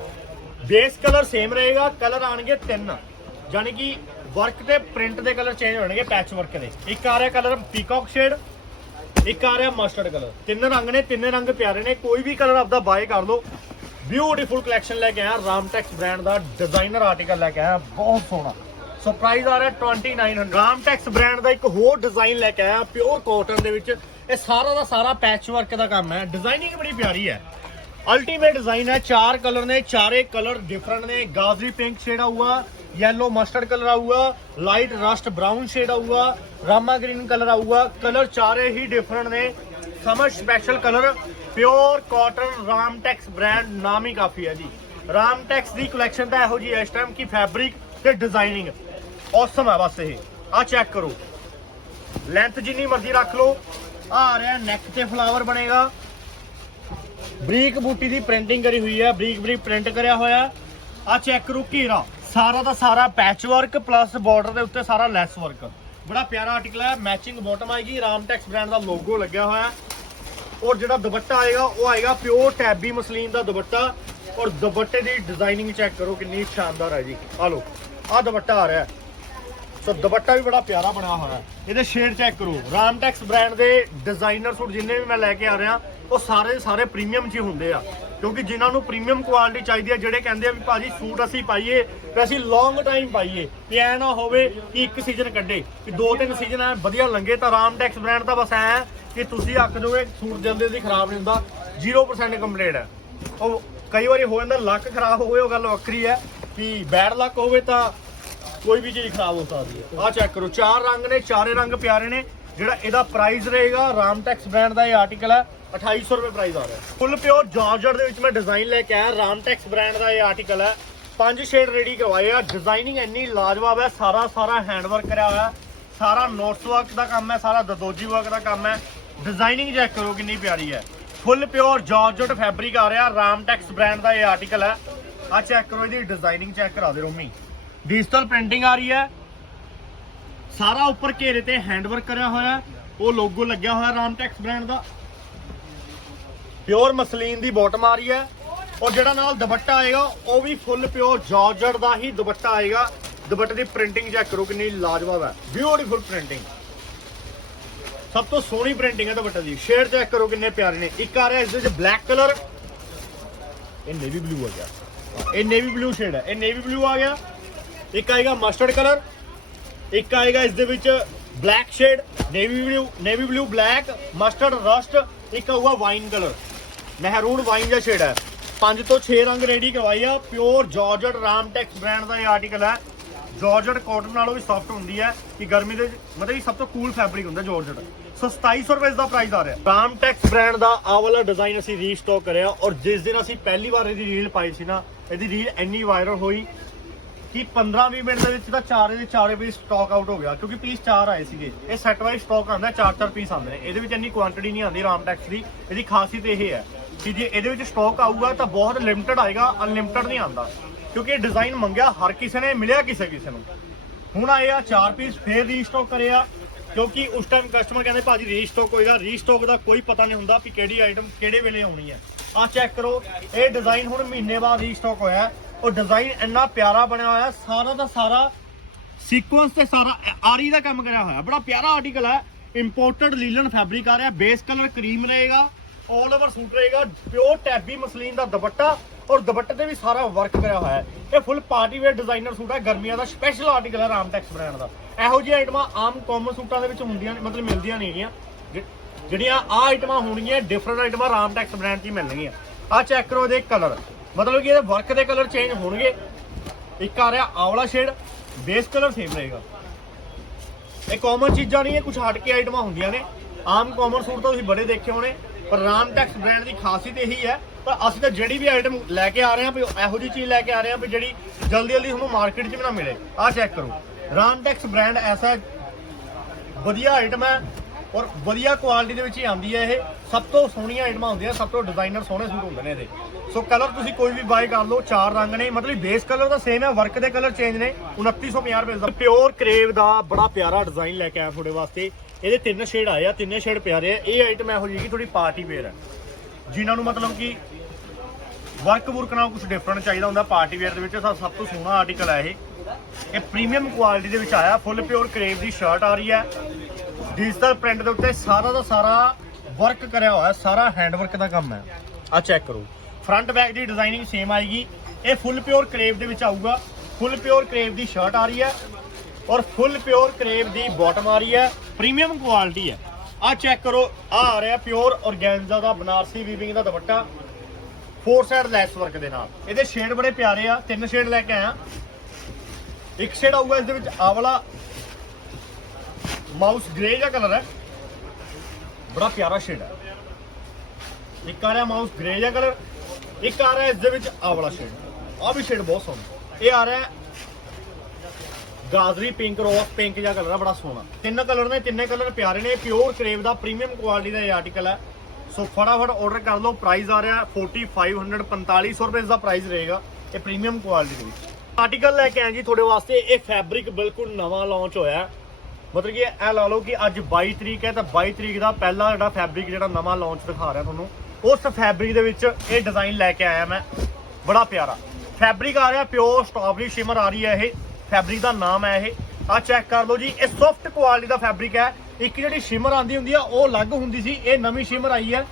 ਬੇਸ ਕਲਰ ਸੇਮ ਰਹੇਗਾ ਕਲਰ ਆਣਗੇ ਤਿੰਨ। ਯਾਨੀ ਕਿ ਵਰਕ ਤੇ ਪ੍ਰਿੰਟ ਦੇ ਕਲਰ ਚੇਂਜ ਹੋਣਗੇ ਪੈਚ ਵਰਕ ਦੇ। ਇੱਕ ਆ ਰਿਹਾ ਕਲਰ ਪੀਕੌਕ ਸ਼ੇਡ ਇੱਕ ਆ ਰਿਹਾ ਮਸਟਰਡ ਕਲਰ ਤਿੰਨ ਰੰਗ ਨੇ, ਤਿੰਨੇ ਰੰਗ ਪਿਆਰੇ ਨੇ, ਕੋਈ ਵੀ ਕਲਰ ਆਪਦਾ ਬਾਏ ਕਰ ਲਓ। ਬਿਊਟੀਫੁਲ ਕਲੈਕਸ਼ਨ ਲੈ ਕੇ ਆਇਆ ਰਾਮਟੈਕਸ ਬ੍ਰਾਂਡ ਦਾ ਡਿਜ਼ਾਈਨਰ ਆਰਟੀਕਲ ਲੈ ਕੇ ਆਇਆ, ਬਹੁਤ ਸੋਹਣਾ। ਸੋ ਆ ਰਿਹਾ 2900 ਰਾਮਟੈਕਸ ਬ੍ਰਾਂਡ ਦਾ ਇੱਕ ਹੋਰ ਡਿਜ਼ਾਈਨ ਲੈ ਕੇ ਆਇਆ ਪਿਓਰ ਕਾਟਨ ਦੇ ਵਿੱਚ। ਇਹ ਸਾਰਾ ਦਾ ਸਾਰਾ ਪੈਚ ਵਰਕ ਦਾ ਕੰਮ ਹੈ। ਡਿਜ਼ਾਈਨਿੰਗ ਬੜੀ ਪਿਆਰੀ ਹੈ। ਅਲਟੀਮੇਟ ਡਿਜ਼ਾਈਨ ਹੈ। ਚਾਰ ਕਲਰ ਨੇ, ਚਾਰੇ ਕਲਰ ਡਿਫਰੈਂਟ ਨੇ। ਗਾਜ਼ਰੀ ਪਿੰਕ ਸ਼ੇਡ ਆਊਗਾ ਯੈਲੋ ਮਸਟਰਡ ਕਲਰ ਆਊਗਾ ਲਾਈਟ ਰਸਟ ਬ੍ਰਾਊਨ ਸ਼ੇਡ ਆਊਗਾ, ਰਾਮਾ ਗ੍ਰੀਨ ਕਲਰ ਆਊਗਾ। ਕਲਰ ਚਾਰੇ ਹੀ ਡਿਫਰੈਂਟ ਨੇ। Summer special colour pure cotton Ramtex brand ਨਾਮ ਹੀ ਕਾਫੀ ਹੈ ਜੀ। ਰਾਮ ਟੈਕਸ ਦੀ ਕਲੈਕਸ਼ਨ ਤਾਂ ਇਹੋ ਜੀ ਇਸ ਟਾਈਮ ਕੀ ਫੈਬਰਿਕ ਤੇ ਡਿਜ਼ਾਈਨਿੰਗ ਔਸਮ ਹੈ ਬਸ ਇਹ। ਆ ਚੈੱਕ ਕਰੋ। ਲੈਂਥ ਜਿੰਨੀ ਮਰਜ਼ੀ ਰੱਖ ਲਓ। ਆ ਰਿਹਾ ਨੈਕ ਤੇ ਫਲਾਵਰ ਬਣੇਗਾ। ਬਰੀਕ ਬੂਟੀ ਦੀ ਪ੍ਰਿੰਟਿੰਗ ਕਰੀ ਹੋਈ ਹੈ। ਬਰੀਕ ਬਰੀਕ ਪ੍ਰਿੰਟ ਕਰਿਆ ਹੋਇਆ ਆ ਚੈੱਕ ਕਰੋ ਘੇਰਾ। ਸਾਰਾ ਦਾ ਸਾਰਾ ਪੈਚ ਵਰਕ ਪਲੱਸ ਬਾਰਡਰ ਦੇ ਉੱਤੇ ਸਾਰਾ ਲੈਸ ਵਰਕ ਬੜਾ ਪਿਆਰਾ ਆਰਟੀਕਲ ਹੈ। ਮੈਚਿੰਗ ਬਾਟਮ ਆਏਗੀ। ਰਾਮਟੈਕਸ ਬ੍ਰਾਂਡ ਦਾ ਲੋਗੋ ਲੱਗਿਆ ਹੋਇਆ ਔਰ ਜਿਹੜਾ ਦੁਪੱਟਾ ਆਏਗਾ, ਉਹ ਆਏਗਾ ਪਿਓਰ ਟੈਬੀ ਮਸਲੀਨ ਦਾ ਦੁਪੱਟਾ। ਔਰ ਦੁਪੱਟੇ ਦੀ ਡਿਜ਼ਾਈਨਿੰਗ ਚੈੱਕ ਕਰੋ ਕਿੰਨੀ ਸ਼ਾਨਦਾਰ ਹੈ ਜੀ। ਆ ਲਓ। ਆ ਦੁਪੱਟਾ ਆ ਰਿਹਾ ਹੈ ਸੋ ਦੁਪੱਟਾ ਵੀ ਬੜਾ ਪਿਆਰਾ ਬਣਿਆ ਹੋਇਆ ਹੈ। ਇਹਦੇ ਸ਼ੇਡ ਚੈੱਕ ਕਰੋ। ਰਾਮਟੈਕਸ ਬ੍ਰਾਂਡ ਦੇ ਡਿਜ਼ਾਈਨਰ ਸੂਟ ਜਿੰਨੇ ਵੀ ਮੈਂ ਲੈ ਕੇ ਆ ਰਿਹਾ, ਉਹ ਸਾਰੇ ਸਾਰੇ ਪ੍ਰੀਮੀਅਮ 'ਚ ਹੀ ਹੁੰਦੇ ਆ। ਕਿਉਂਕਿ ਜਿਨ੍ਹਾਂ ਨੂੰ ਪ੍ਰੀਮੀਅਮ ਕੁਆਲਿਟੀ ਚਾਹੀਦੀ ਆ, ਜਿਹੜੇ ਕਹਿੰਦੇ ਆ ਵੀ ਭਾਜੀ ਸੂਟ ਅਸੀਂ ਪਾਈਏ, ਤੇ ਅਸੀਂ ਲੌਂਗ ਟਾਈਮ ਪਾਈਏ, ਵੀ ਐ ਨਾ ਹੋਵੇ ਕਿ ਇੱਕ ਸੀਜ਼ਨ ਕੱਢੇ ਕਿ ਦੋ ਤਿੰਨ ਸੀਜ਼ਨ ਐ ਵਧੀਆ ਲੰਗੇ ਤਾਂ ਰਾਮਟੈਕਸ ਬ੍ਰਾਂਡ ਦਾ ਬਸ ਐ ਕਿ ਤੁਸੀਂ ਅੱਕ ਜਾਓਗੇ, ਸੂਟ ਜਲਦੀ ਜਲਦੀ ਖਰਾਬ ਨਹੀਂ ਹੁੰਦਾ 0% ਕੰਪਲੀਟ ਹੈ। ਉਹ ਕਈ ਵਾਰੀ ਹੋ ਜਾਂਦਾ, ਲੱਕ ਖਰਾਬ ਹੋਵੇ, ਉਹ ਗੱਲ ਵੱਖਰੀ ਹੈ ਕਿ ਬੈਡ ਲੱਕ ਹੋਵੇ ਤਾਂ ਕੋਈ ਵੀ ਚੀਜ਼ ਖਰਾਬ ਹੋ ਸਕਦੀ ਹੈ। ਆਹ ਚੈੱਕ ਕਰੋ, ਚਾਰ ਰੰਗ ਨੇ, ਚਾਰੇ ਰੰਗ ਪਿਆਰੇ ਨੇ, ਜਿਹੜਾ ਇਹਦਾ ਪ੍ਰਾਈਸ ਰਹੇਗਾ ਰਾਮਟੈਕਸ ਬ੍ਰਾਂਡ ਦਾ ਇਹ ਆਰਟੀਕਲ ਹੈ 2800 ਰੁਪਏ ਪ੍ਰਾਈਸ ਆ ਰਿਹਾ। ਫੁੱਲ ਪਿਓਰ ਜਾਰਜਟ ਦੇ ਵਿੱਚ ਮੈਂ ਡਿਜ਼ਾਈਨ ਲੈ ਕੇ ਆਇਆ ਰਾਮਟੈਕਸ ਬ੍ਰਾਂਡ ਦਾ ਇਹ ਆਰਟੀਕਲ ਹੈ। ਪੰਜ ਸ਼ੇਡ ਰੈਡੀ ਕਰਵਾਏ ਆ ਡਿਜ਼ਾਈਨਿੰਗ ਇੰਨੀ ਲਾਜਵਾਬ ਹੈ, ਸਾਰਾ ਸਾਰਾ ਹੈਂਡ ਵਰਕ ਕਰਿਆ ਹੋਇਆ, ਸਾਰਾ ਨੋਟਸ ਵਰਕ ਦਾ ਕੰਮ ਹੈ, ਸਾਰਾ ਦਦੋਜੀ ਵਰਕ ਦਾ ਕੰਮ ਹੈ। ਡਿਜ਼ਾਈਨਿੰਗ ਚੈੱਕ ਕਰੋ ਕਿੰਨੀ ਪਿਆਰੀ ਹੈ। ਫੁੱਲ ਪਿਓਰ ਜਾਰਜਟ ਫੈਬਰਿਕ ਆ ਰਿਹਾ ਰਾਮਟੈਕਸ ਬ੍ਰਾਂਡ ਦਾ ਇਹ ਆਰਟੀਕਲ ਹੈ। ਆ ਚੈੱਕ ਕਰੋ, ਇਹਦੀ ਡਿਜ਼ਾਈਨਿੰਗ ਚੈੱਕ ਕਰਾ ਦੇ ਰੋਮੀ। ਡਿਜੀਟਲ ਪ੍ਰਿੰਟਿੰਗ ਆ ਰਹੀ ਹੈ। ਸਾਰਾ ਉੱਪਰ ਘੇਰੇ ਤੇ ਹੈਂਡ ਕਰਿਆ ਹੋਇਆ ਉਹ ਲੋਗੋ ਲੱਗਿਆ ਹੋਇਆ ਰਾਮਟੈਕਸ ਬ੍ਰਾਂਡ ਦਾ। ਪਿਓਰ ਮਸਲੀਨ ਦੀ ਬਾਟਮ ਆ ਰਹੀ ਹੈ। ਔਰ ਜਿਹੜਾ ਨਾਲ ਦੁਪੱਟਾ ਆਏਗਾ, ਉਹ ਵੀ ਫੁੱਲ ਪਿਓਰ ਜਾਰਜਟ ਦਾ ਹੀ ਦੁਪੱਟਾ ਆਏਗਾ। ਦੁਪੱਟੇ ਦੀ ਪ੍ਰਿੰਟਿੰਗ ਚੈੱਕ ਕਰੋ ਕਿੰਨੀ ਲਾਜਵਾਬ ਹੈ। ਬਿਊਟੀਫੁਲ ਪ੍ਰਿੰਟਿੰਗ ਸਭ ਤੋਂ ਸੋਹਣੀ ਪ੍ਰਿੰਟਿੰਗ ਹੈ ਦੁਪੱਟੇ ਦੀ। ਸ਼ੇਡ ਚੈੱਕ ਕਰੋ ਕਿੰਨੇ ਪਿਆਰੇ ਨੇ। ਇੱਕ ਆ ਰਿਹਾ ਇਸ ਦੇ ਵਿੱਚ ਬਲੈਕ ਕਲਰ ਇਹ ਨੇਵੀ ਬਲੂ ਆ ਗਿਆ। ਇਹ ਨੇਵੀ ਬਲੂ ਸ਼ੇਡ ਹੈ। ਇਹ ਨੇਵੀ ਬਲੂ ਆ ਗਿਆ। ਇੱਕ ਆਏਗਾ ਮਸਟਰਡ ਕਲਰ ਇੱਕ ਆਏਗਾ ਇਸ ਦੇ ਵਿੱਚ black shade navy blue navy blue black mustard rust ਇੱਕ ਆਊਗਾ ਵਾਈਨ ਕਲਰ ਮਹਿਰੂਨ ਵਾਈਨ ਦਾ ਸ਼ੇਡ ਹੈ। ਪੰਜ ਤੋਂ 6 ਰੰਗ ਰੈਡੀ ਕਰਵਾਈ ਆ। ਪਿਓਰ ਜਾਰਜਟ ਰਾਮਟੈਕਸ ਬ੍ਰਾਂਡ ਦਾ ਇਹ ਆਰਟੀਕਲ ਹੈ। ਜਾਰਜਟ ਕਾਟਨ ਨਾਲੋਂ ਵੀ ਸੌਫਟ ਹੁੰਦੀ ਹੈ ਕਿ ਗਰਮੀ ਦੇ ਮਤਲਬ ਕਿ ਸਭ ਤੋਂ ਕੂਲ ਫੈਬਰਿਕ ਹੁੰਦਾ ਜਾਰਜਟ ਸੋ 2700 ਰੁਪਏ ਇਸ ਦਾ ਪ੍ਰਾਈਸ ਆ ਰਿਹਾ। ਰਾਮਟੈਕਸ ਬ੍ਰਾਂਡ ਦਾ ਆਹ ਵਾਲਾ ਡਿਜ਼ਾਈਨ ਅਸੀਂ ਰੀਸਟਾਕ ਕਰਿਆ ਔਰ ਜਿਸ ਦਿਨ ਅਸੀਂ ਪਹਿਲੀ ਵਾਰ ਇਹਦੀ ਰੀਲ ਪਾਈ ਸੀ ਨਾ, ਇਹਦੀ ਰੀਲ ਇੰਨੀ ਵਾਇਰਲ ਹੋਈ ਕਿ 15-20 ਮਿੰਟ ਦੇ ਵਿੱਚ ਤਾਂ ਚਾਰੇ ਦੇ ਚਾਰੇ ਪੀਸ ਸਟਾਕ ਆਊਟ ਹੋ ਗਿਆ, ਕਿਉਂਕਿ ਪੀਸ ਚਾਰ ਆਏ ਸੀਗੇ। ਇਹ ਸੈੱਟ ਵਾਈਜ਼ ਸਟਾਕ ਆਉਂਦਾ, ਚਾਰ ਚਾਰ ਪੀਸ ਆਉਂਦੇ ਨੇ। ਇਹਦੇ ਵਿੱਚ ਇੰਨੀ ਕੁਆਂਟੀਟੀ ਨਹੀਂ ਆਉਂਦੀ ਰਾਮਟੈਕਸ ਦੀ, ਇਹਦੀ ਖਾਸੀਅਤ ਇਹ ਹੈ ਕਿ ਜੇ ਇਹਦੇ ਵਿੱਚ ਸਟਾਕ ਆਊਗਾ ਤਾਂ ਬਹੁਤ ਲਿਮਟਿਡ ਆਏਗਾ ਅਨਲਿਮਟਿਡ ਨਹੀਂ ਆਉਂਦਾ। ਕਿਉਂਕਿ ਇਹ ਡਿਜ਼ਾਈਨ ਮੰਗਿਆ ਹਰ ਕਿਸੇ ਨੇ, ਮਿਲਿਆ ਕਿਸੇ ਕਿਸੇ ਨੂੰ। ਹੁਣ ਆਏ ਆ ਚਾਰ ਪੀਸ ਫੇਰ ਰੀਸਟਾਕ ਕਰਿਆ ਕਿਉਂਕਿ ਉਸ ਟਾਈਮ ਕਸਟਮਰ ਕਹਿੰਦੇ, ਭਾਜੀ ਰੀਸਟਾਕ ਹੋਏਗਾ ਰੀਸਟਾਕ ਦਾ ਕੋਈ ਪਤਾ ਨਹੀਂ ਹੁੰਦਾ ਵੀ ਕਿਹੜੀ ਆਈਟਮ ਕਿਹੜੇ ਵੇਲੇ ਆਉਣੀ ਹੈ। ਆਹ ਚੈੱਕ ਕਰੋ, ਇਹ ਡਿਜ਼ਾਈਨ ਹੁਣ ਮਹੀਨੇ ਬਾਅਦ ਰੀਸਟਾਕ ਹੋਇਆ ਉਹ ਡਿਜ਼ਾਈਨ ਇੰਨਾ ਪਿਆਰਾ ਬਣਿਆ ਹੋਇਆ ਸਾਰਾ ਦਾ ਸਾਰਾ ਸੀਕੁਐਂਸ ਤੇ ਸਾਰਾ ਆਰੀ ਦਾ ਕੰਮ ਕਰਿਆ ਹੋਇਆ। ਬੜਾ ਪਿਆਰਾ ਆਰਟੀਕਲ ਹੈ। ਇੰਪੋਰਟਡ ਲੀਲਨ ਫੈਬਰਿਕ ਆ ਰਿਹਾ ਬੇਸ ਕਲਰ ਕਰੀਮ ਰਹੇਗਾ 올 ਓਵਰ ਸੂਟ ਰਹੇਗਾ ਪਿਓਰ ਟੈਬੀ ਮਸਲੀਨ ਦਾ ਦੁਪੱਟਾ ਔਰ ਦੁਪੱਟੇ ਤੇ ਵੀ ਸਾਰਾ ਵਰਕ ਕਰਿਆ ਹੋਇਆ ਹੈ। ਇਹ full party wear designer suit ਹੈ, ਗਰਮੀਆਂ ਦਾ ਸਪੈਸ਼ਲ ਆਰਟੀਕਲ ਹੈ ਰਾਮਟੈਕਸ ਬ੍ਰਾਂਡ ਦਾ। ਇਹੋ ਜਿਹੀ ਆਈਟਮਾਂ ਆਮ ਕਾਮਨ ਸੂਟਾਂ ਦੇ ਵਿੱਚ ਹੁੰਦੀਆਂ ਮਤਲਬ ਮਿਲਦੀਆਂ ਨਹੀਂ ਹੈਗੀਆਂ। ਜਿ- ਜਿਹੜੀਆਂ ਆ ਆਈਟਮਾਂ ਹੋਣਗੀਆਂ ਡਿਫਰੈਂਟ ਆਈਟਮਾਂ ਰਾਮਟੈਕਸ ਬ੍ਰਾਂਡ 'ਚ ਹੀ ਮਿਲਣਗੀਆਂ। ਆ ਚੈੱਕ ਕਰੋ ਇਹਦੇ ਕਲਰ ਮਤਲਬ ਕਿ ਇਹਦੇ ਵਰਕ ਦੇ ਕਲਰ ਚੇਂਜ ਹੋਣਗੇ। ਇੱਕ ਆ ਰਿਹਾ ਆਵਲਾ ਸ਼ੇਡ ਬੇਸ ਕਲਰ ਸੇਮ ਰਹੇਗਾ। ਇਹ ਕਾਮਨ ਚੀਜ਼ਾਂ ਨਹੀਂ, ਇਹ ਕੁਝ ਹਟ ਕੇ ਆਈਟਮਾਂ ਹੁੰਦੀਆਂ ਨੇ। ਆਮ ਕਾਮਨ ਸੂਟ ਤਾਂ ਤੁਸੀਂ ਬੜੇ ਦੇਖੇ ਹੋਣੇ, ਪਰ ਰਾਮਟੈਕਸ ਬ੍ਰਾਂਡ ਦੀ ਖਾਸੀਅਤ ਇਹੀ ਹੈ ਪਰ ਅਸੀਂ ਤਾਂ ਜਿਹੜੀ ਵੀ ਆਈਟਮ ਲੈ ਕੇ ਆ ਰਹੇ ਹਾਂ ਵੀ ਇਹੋ ਜਿਹੀ ਚੀਜ਼ ਲੈ ਕੇ ਆ ਰਹੇ ਹਾਂ ਵੀ ਜਿਹੜੀ ਜਲਦੀ ਜਲਦੀ ਤੁਹਾਨੂੰ ਮਾਰਕੀਟ 'ਚ ਵੀ ਨਾ ਮਿਲੇ। ਆਹ ਚੈੱਕ ਕਰੋ। ਰਾਮਟੈਕਸ ਬ੍ਰਾਂਡ ਐਸਾ ਵਧੀਆ ਆਈਟਮ ਹੈ ਔਰ ਵਧੀਆ ਕੁਆਲਿਟੀ ਦੇ ਵਿੱਚ ਹੀ ਆਉਂਦੀ ਹੈ ਇਹ। ਸਭ ਤੋਂ ਸੋਹਣੀਆਂ ਆਈਟਮਾਂ ਹੁੰਦੀਆਂ, ਸਭ ਤੋਂ ਡਿਜ਼ਾਈਨਰ ਸੋਹਣੇ ਸੂਟ ਹੁੰਦੇ ਨੇ ਇਹਦੇ। ਸੋ ਕਲਰ ਤੁਸੀਂ ਕੋਈ ਵੀ ਬਾਈ ਕਰ ਲਓ, ਚਾਰ ਰੰਗ ਨੇ, ਮਤਲਬ ਬੇਸ ਕਲਰ ਦਾ ਸੇਮ ਹੈ ਵਰਕ ਦੇ ਕਲਰ ਚੇਂਜ ਨੇ 2950 ਰੁਪਏ ਦਾ। ਪਿਓਰ ਕਰੇਵ ਦਾ ਬੜਾ ਪਿਆਰਾ ਡਿਜ਼ਾਈਨ ਲੈ ਕੇ ਆਇਆ ਤੁਹਾਡੇ ਵਾਸਤੇ। ਇਹਦੇ ਤਿੰਨ ਸ਼ੇਡ ਆਏ ਆ, ਤਿੰਨੇ ਸ਼ੇਡ ਪਿਆਰੇ ਆ। ਇਹ ਆਈਟਮ ਇਹੋ ਜਿਹੀ ਕਿ ਥੋੜੀ ਪਾਰਟੀ ਵੇਅਰ ਹੈ। ਜਿਨ੍ਹਾਂ ਨੂੰ ਮਤਲਬ ਕਿ ਵਰਕ ਵੁਰਕ ਨਾਲ ਕੁਝ ਡਿਫਰੈਂਟ ਚਾਹੀਦਾ ਹੁੰਦਾ ਪਾਰਟੀ ਵੇਅਰ ਦੇ ਵਿੱਚ। ਸਭ ਸਭ ਤੋਂ ਸੋਹਣਾ ਆਰਟੀਕਲ ਹੈ ਇਹ। ਇਹ ਪ੍ਰੀਮੀਅਮ ਕੁਆਲਿਟੀ ਦੇ ਵਿੱਚ ਆਇਆ। ਫੁੱਲ ਪਿਓਰ ਕਰੇਵ ਦੀ ਸ਼ਰਟ ਆ ਰਹੀ ਹੈ। ਡਿਜੀਟਲ ਪ੍ਰਿੰਟ ਦੇ ਉੱਤੇ ਸਾਰਾ ਦਾ ਸਾਰਾ ਵਰਕ ਕਰਿਆ ਹੋਇਆ। ਸਾਰਾ ਹੈਂਡ ਵਰਕ ਦਾ ਕੰਮ ਹੈ। ਆ ਚੈੱਕ ਕਰੋ। ਫਰੰਟ ਬੈਕ ਦੀ ਡਿਜ਼ਾਈਨਿੰਗ ਸੇਮ ਆਏਗੀ। ਇਹ ਫੁੱਲ ਪਿਓਰ ਕਰੇਵ ਦੇ ਵਿੱਚ ਆਊਗਾ। ਫੁੱਲ ਪਿਓਰ ਕਰੇਵ ਦੀ ਸ਼ਰਟ ਆ ਰਹੀ ਹੈ। ਔਰ ਫੁੱਲ ਪਿਓਰ ਕਰੇਵ ਦੀ ਬਾਟਮ ਆ ਰਹੀ ਹੈ। ਪ੍ਰੀਮੀਅਮ ਕੁਆਲਿਟੀ ਹੈ। ਆ ਚੈੱਕ ਕਰੋ। ਆ ਆ ਰਿਹਾ ਪਿਓਰ ਔਰਗੈਂਜ਼ਾ ਦਾ, ਬਨਾਰਸੀ ਵੀਵਿੰਗ ਦਾ ਦੁਪੱਟਾ। ਫੋਰ ਸਾਈਡ ਲੈਸ ਵਰਕ ਦੇ ਨਾਲ। ਇਹਦੇ ਸ਼ੇਡ ਬੜੇ ਪਿਆਰੇ ਆ, ਤਿੰਨ ਸ਼ੇਡ ਲੈ ਕੇ ਆਇਆ। ਇੱਕ ਸ਼ੇਡ ਆਊਗਾ ਇਸ ਦੇ ਵਿੱਚ ਆਹ ਮਾਊਸ ਗ੍ਰੇ ਜਿਹਾ ਕਲਰ ਹੈ। ਬੜਾ ਪਿਆਰਾ ਸ਼ੇਡ ਹੈ। ਇੱਕ ਆ ਰਿਹਾ ਮਾਊਸ ਗ੍ਰੇ ਜਿਹਾ ਕਲਰ ਇੱਕ ਆ ਰਿਹਾ ਇਸ ਦੇ ਵਿੱਚ ਆਹ ਸ਼ੇਡ ਆਹ ਵੀ ਸ਼ੇਡ ਬਹੁਤ ਸੋਹਣਾ। ਇਹ ਆ ਰਿਹਾ ਗਾਜ਼ਰੀ ਪਿੰਕ ਰੋਸ ਪਿੰਕ ਜਿਹਾ ਕਲਰ ਆ ਬੜਾ ਸੋਹਣਾ। ਤਿੰਨ ਕਲਰ ਨੇ, ਤਿੰਨੇ ਕਲਰ ਪਿਆਰੇ ਨੇ। ਪਿਓਰ ਕਰੇਵ ਦਾ ਪ੍ਰੀਮੀਅਮ ਕੁਆਲਿਟੀ ਦਾ ਇਹ ਆਰਟੀਕਲ ਹੈ। ਸੋ ਫਟਾਫਟ ਆਰਡਰ ਕਰ ਲਓ। ਪ੍ਰਾਈਸ ਆ ਰਿਹਾ 4500 4500 ਰੁਪਏ ਦਾ ਪ੍ਰਾਈਸ ਰਹੇਗਾ। ਇਹ ਪ੍ਰੀਮੀਅਮ ਕੁਆਲਿਟੀ ਦੇ ਵਿੱਚ। ਆਰਟੀਕਲ ਲੈ ਕੇ ਆਏ ਜੀ ਤੁਹਾਡੇ ਵਾਸਤੇ। ਇਹ ਫੈਬਰਿਕ ਬਿਲਕੁਲ ਨਵਾਂ ਲਾਂਚ ਹੋਇਆ। ਮਤਲਬ ਕਿ ਇਹ ਲਾ ਲਓ ਕਿ ਅੱਜ 22 ਤਰੀਕ ਹੈ ਤਾਂ 22 ਤਰੀਕ ਦਾ ਪਹਿਲਾ ਜਿਹੜਾ ਫੈਬਰਿਕ ਜਿਹੜਾ ਨਵਾਂ ਲਾਂਚ ਦਿਖਾ ਰਿਹਾ ਤੁਹਾਨੂੰ। ਉਸ ਫੈਬਰਿਕ ਦੇ ਵਿੱਚ ਇਹ ਡਿਜ਼ਾਈਨ ਲੈ ਕੇ ਆਇਆ ਮੈਂ। ਬੜਾ ਪਿਆਰਾ। ਫੈਬਰਿਕ ਆ ਰਿਹਾ ਪਿਓਰ ਸਟ੍ਰਾਬੇਰੀ ਸ਼ਿਮਰ ਆ ਰਹੀ ਹੈ ਇਹ। ਫੈਬਰਿਕ ਦਾ ਨਾਮ ਹੈ ਇਹ। ਆ ਚੈੱਕ ਕਰ ਲਓ ਜੀ। ਇਹ ਸੌਫਟ ਕੁਆਲਿਟੀ ਦਾ ਫੈਬਰਿਕ ਹੈ। ਇੱਕ ਜਿਹੜੀ ਸ਼ਿਮਰ ਆਂਦੀ ਹੁੰਦੀ ਆ, ਉਹ ਅਲੱਗ ਹੁੰਦੀ ਸੀ, ਇਹ ਨਵੀਂ ਸ਼ਿਮਰ ਆਈ ਹੈ।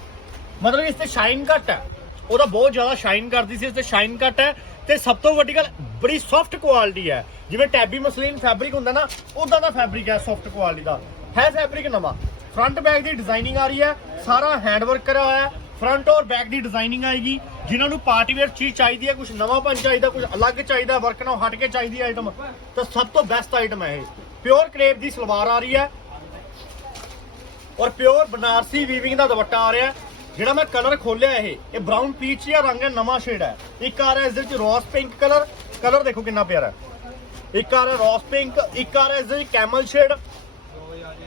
ਮਤਲਬ ਇਸ ਤੇ ਸ਼ਾਈਨ ਘੱਟ ਹੈ। ਉਹਦਾ ਬਹੁਤ ਜ਼ਿਆਦਾ ਸ਼ਾਈਨ ਕਰਦੀ ਸੀ, ਇਸ ਤੇ ਸ਼ਾਈਨ ਘੱਟ ਹੈ। ਤੇ ਸਭ ਤੋਂ ਵੱਡੀ ਗੱਲ, ਬੜੀ ਸੌਫਟ ਕੁਆਲਿਟੀ ਹੈ। ਜਿਵੇਂ ਟੈਬੀ ਮਸਲੀਨ ਫੈਬਰਿਕ ਹੁੰਦਾ ਨਾ ਉਦਾਂ ਦਾ ਫੈਬਰਿਕ ਹੈ ਸੌਫਟ ਕੁਆਲਿਟੀ ਦਾ। ਹੈ ਫੈਬਰਿਕ ਨਵਾਂ। ਫਰੰਟ ਬੈਕ ਦੀ ਡਿਜ਼ਾਈਨਿੰਗ ਆ ਰਹੀ ਹੈ। ਸਾਰਾ ਹੈਂਡ ਵਰਕ ਕਰਿਆ ਹੋਇਆ ਹੈ। ਫਰੰਟ ਔਰ ਬੈਕ ਦੀ ਡਿਜ਼ਾਈਨਿੰਗ ਆਏਗੀ। ਜਿਨ੍ਹਾਂ ਨੂੰ ਪਾਰਟੀ ਵੇਅਰ ਚੀਜ਼ ਚਾਹੀਦੀ ਹੈ ਕੁਝ ਨਵਾਂਪਨ ਚਾਹੀਦਾ ਕੁਝ ਅਲੱਗ ਚਾਹੀਦਾ ਵਰਕ ਨਾਲ ਹਟ ਕੇ ਚਾਹੀਦੀ ਆਈਟਮ ਤਾਂ ਸਭ ਤੋਂ ਬੈਸਟ ਆਈਟਮ ਹੈ ਇਹ। ਪਿਓਰ ਕਰੇਪ ਦੀ ਸਲਵਾਰ ਆ ਰਹੀ ਹੈ। ਔਰ ਪਿਓਰ ਬਨਾਰਸੀ ਵੀਵਿੰਗ ਦਾ ਦੁਪੱਟਾ ਆ ਰਿਹਾ ਜਿਹੜਾ ਮੈਂ ਕਲਰ ਖੋਲਿਆ ਇਹ ਇਹ ਬ੍ਰਾਊਨ ਪੀਚ ਜਿਹਾ ਰੰਗ ਹੈ, ਨਵਾਂ ਸ਼ੇਡ ਹੈ। ਇੱਕ ਆ ਰਿਹਾ ਇਸ ਦੇ ਵਿੱਚ ਰੋਸ ਪਿੰਕ ਕਲਰ ਕਲਰ ਦੇਖੋ ਕਿੰਨਾ ਪਿਆਰਾ ਹੈ। ਇੱਕ ਆ ਰਿਹਾ ਰੋਸ ਪਿੰਕ ਇੱਕ ਆ ਰਿਹਾ ਇਸ ਦੇ ਵਿੱਚ ਕੈਮਲ ਸ਼ੇਡ